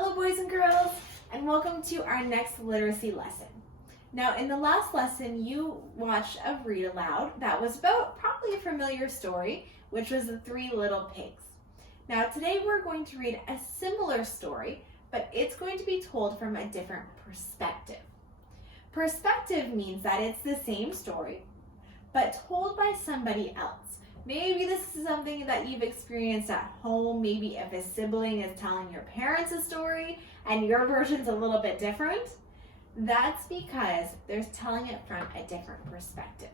Hello boys and girls, and welcome to our next literacy lesson. Now in the last lesson you watched a read aloud that was about probably a familiar story, which was The Three Little Pigs. Now today we're going to read a similar story, but it's going to be told from a different perspective. Perspective means that it's the same story, but told by somebody else. Maybe this is something that you've experienced at home. Maybe if a sibling is telling your parents a story and your version's a little bit different. That's because they're telling it from a different perspective.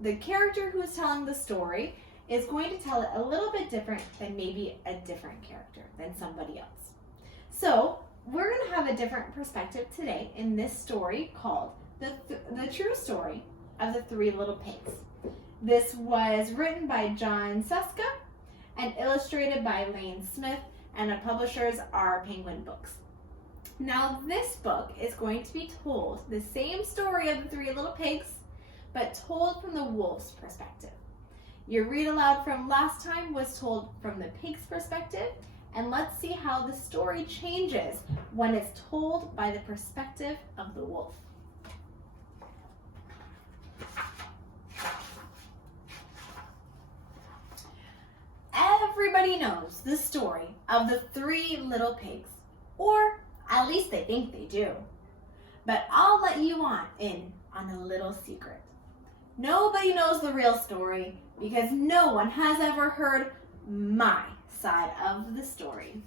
The character who's telling the story is going to tell it a little bit different than maybe a different character, than somebody else. So we're going to have a different perspective today in this story called The True Story of the Three Little Pigs. This was written by John Suska and illustrated by Lane Smith, and the publishers are Penguin Books. Now this book is going to be told the same story of the Three Little Pigs, but told from the wolf's perspective. Your read aloud from last time was told from the pig's perspective, and let's see how the story changes when it's told by the perspective of the wolf. Everybody knows the story of the Three Little Pigs, or at least they think they do. But I'll let you in on a little secret. Nobody knows the real story because no one has ever heard my side of the story.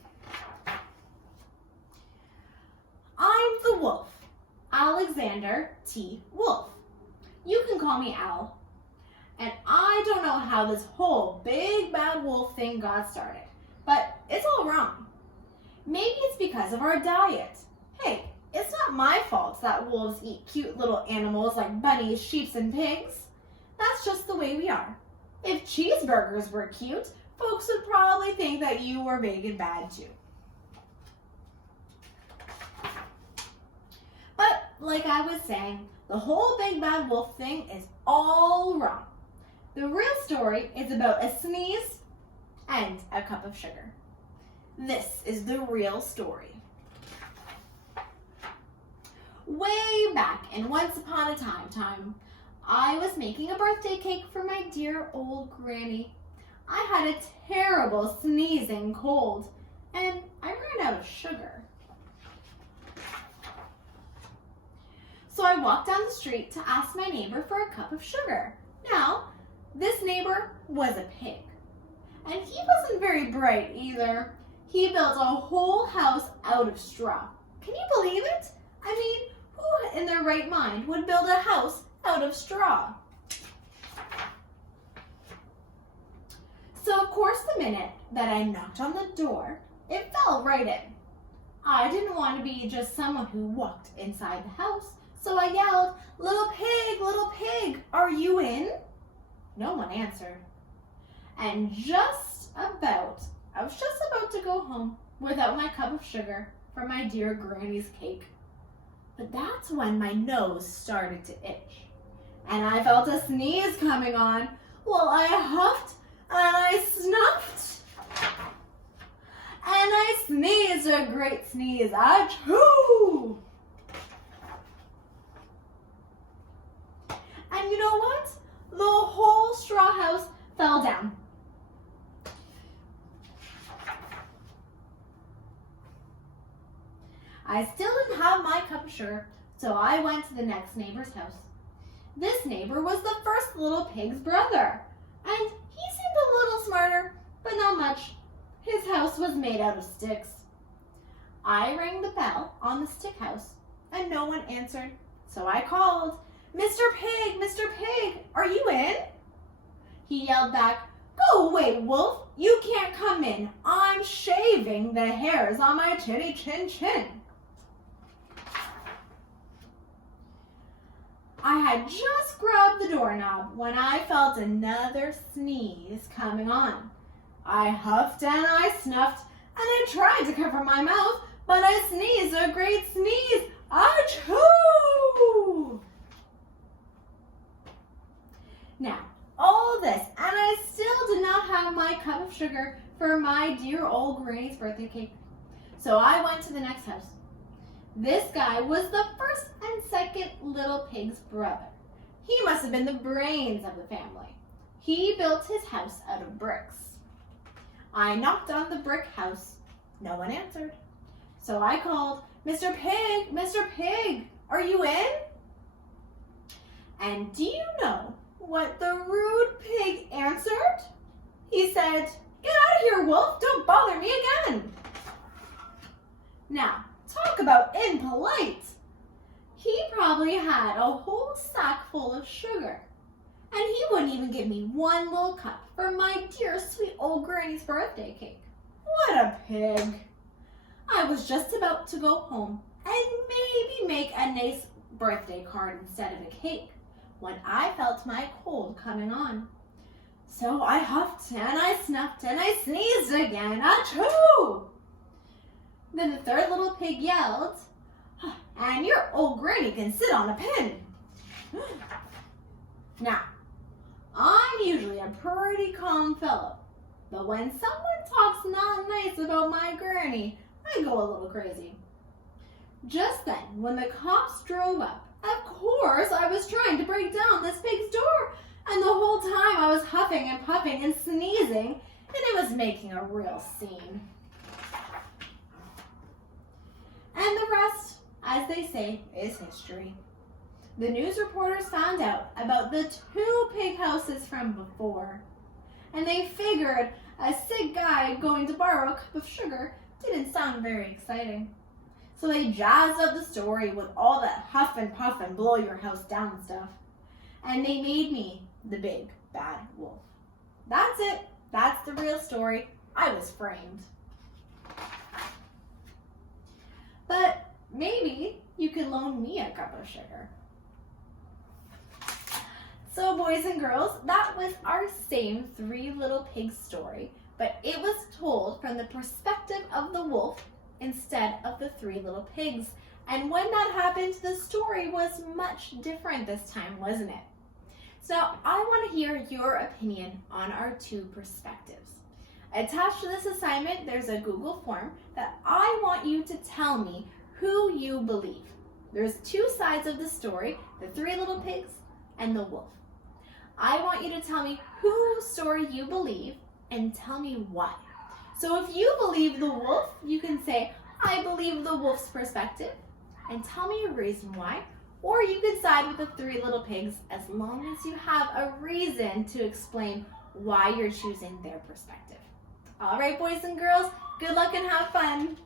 I'm the wolf, Alexander T. Wolf. You can call me Al. And I don't know how this whole big bad wolf thing got started, but it's all wrong. Maybe it's because of our diet. Hey, it's not my fault that wolves eat cute little animals like bunnies, sheep, and pigs. That's just the way we are. If cheeseburgers were cute, folks would probably think that you were big and bad too. But like I was saying, the whole big bad wolf thing is all wrong. The real story is about a sneeze and a cup of sugar. This is the real story. Way back in once upon a time, I was making a birthday cake for my dear old granny. I had a terrible sneezing cold, and I ran out of sugar. So I walked down the street to ask my neighbor for a cup of sugar. Now, this neighbor was a pig, and he wasn't very bright either. He built a whole house out of straw. Can you believe it? I mean, who in their right mind would build a house out of straw? So of course, the minute that I knocked on the door, it fell right in. I didn't want to be just someone who walked inside the house, so I yelled, little pig, are you in?" No one answered. And I was just about to go home without my cup of sugar for my dear granny's cake. But that's when my nose started to itch. And I felt a sneeze coming on. Well, I huffed and I snuffed. And I sneezed a great sneeze. Achoo! And you know what? The whole straw house fell down. I still didn't have my cup of sugar, so I went to the next neighbor's house. This neighbor was the first little pig's brother, and he seemed a little smarter, but not much. His house was made out of sticks. I rang the bell on the stick house, and no one answered, so I called, Mr. Pig, are you in?" He yelled back, "Go away, wolf, you can't come in. I'm shaving the hairs on my chinny chin." I had just grabbed the doorknob when I felt another sneeze coming on. I huffed and I snuffed, and I tried to cover my mouth, but I sneezed a great sneeze. Achoo! Now, all this, and I still did not have my cup of sugar for my dear old granny's birthday cake. So I went to the next house. This guy was the first and second little pig's brother. He must have been the brains of the family. He built his house out of bricks. I knocked on the brick house. No one answered. So I called, Mr. Pig, Mr. Pig, are you in? And do you know what the rude pig answered? He said, get out of here, wolf, don't bother me again. Now, talk about impolite. He probably had a whole sack full of sugar. And he wouldn't even give me one little cup for my dear sweet old granny's birthday cake. What a pig. I was just about to go home and maybe make a nice birthday card instead of a cake when I felt my cold coming on. So I huffed and I snuffed and I sneezed again. Achoo! Then the third little pig yelled, and your old granny can sit on a pin. Now, I'm usually a pretty calm fellow, but when someone talks not nice about my granny, I go a little crazy. Just then, when the cops drove up, of course I was trying to break down this pig's door, and the whole time I was huffing and puffing and sneezing, and it was making a real scene. And the rest, as they say, is history. The news reporters found out about the 2 pig houses from before, and they figured a sick guy going to borrow a cup of sugar didn't sound very exciting. So they jazzed up the story with all that huff and puff and blow your house down stuff. And they made me the big bad wolf. That's it. That's the real story. I was framed. But maybe you could loan me a cup of sugar. So boys and girls, that was our same 3 little pigs story, but it was told from the perspective of the wolf instead of the 3 little pigs. And when that happened, the story was much different this time, wasn't it? So I want to hear your opinion on our 2 perspectives. Attached to this assignment, there's a Google form that I want you to tell me who you believe. There's 2 sides of the story, the 3 little pigs and the wolf. I want you to tell me whose story you believe and tell me why. So if you believe the wolf, you can say, I believe the wolf's perspective, and tell me a reason why. Or you can side with the 3 little pigs as long as you have a reason to explain why you're choosing their perspective. All right, boys and girls, good luck and have fun.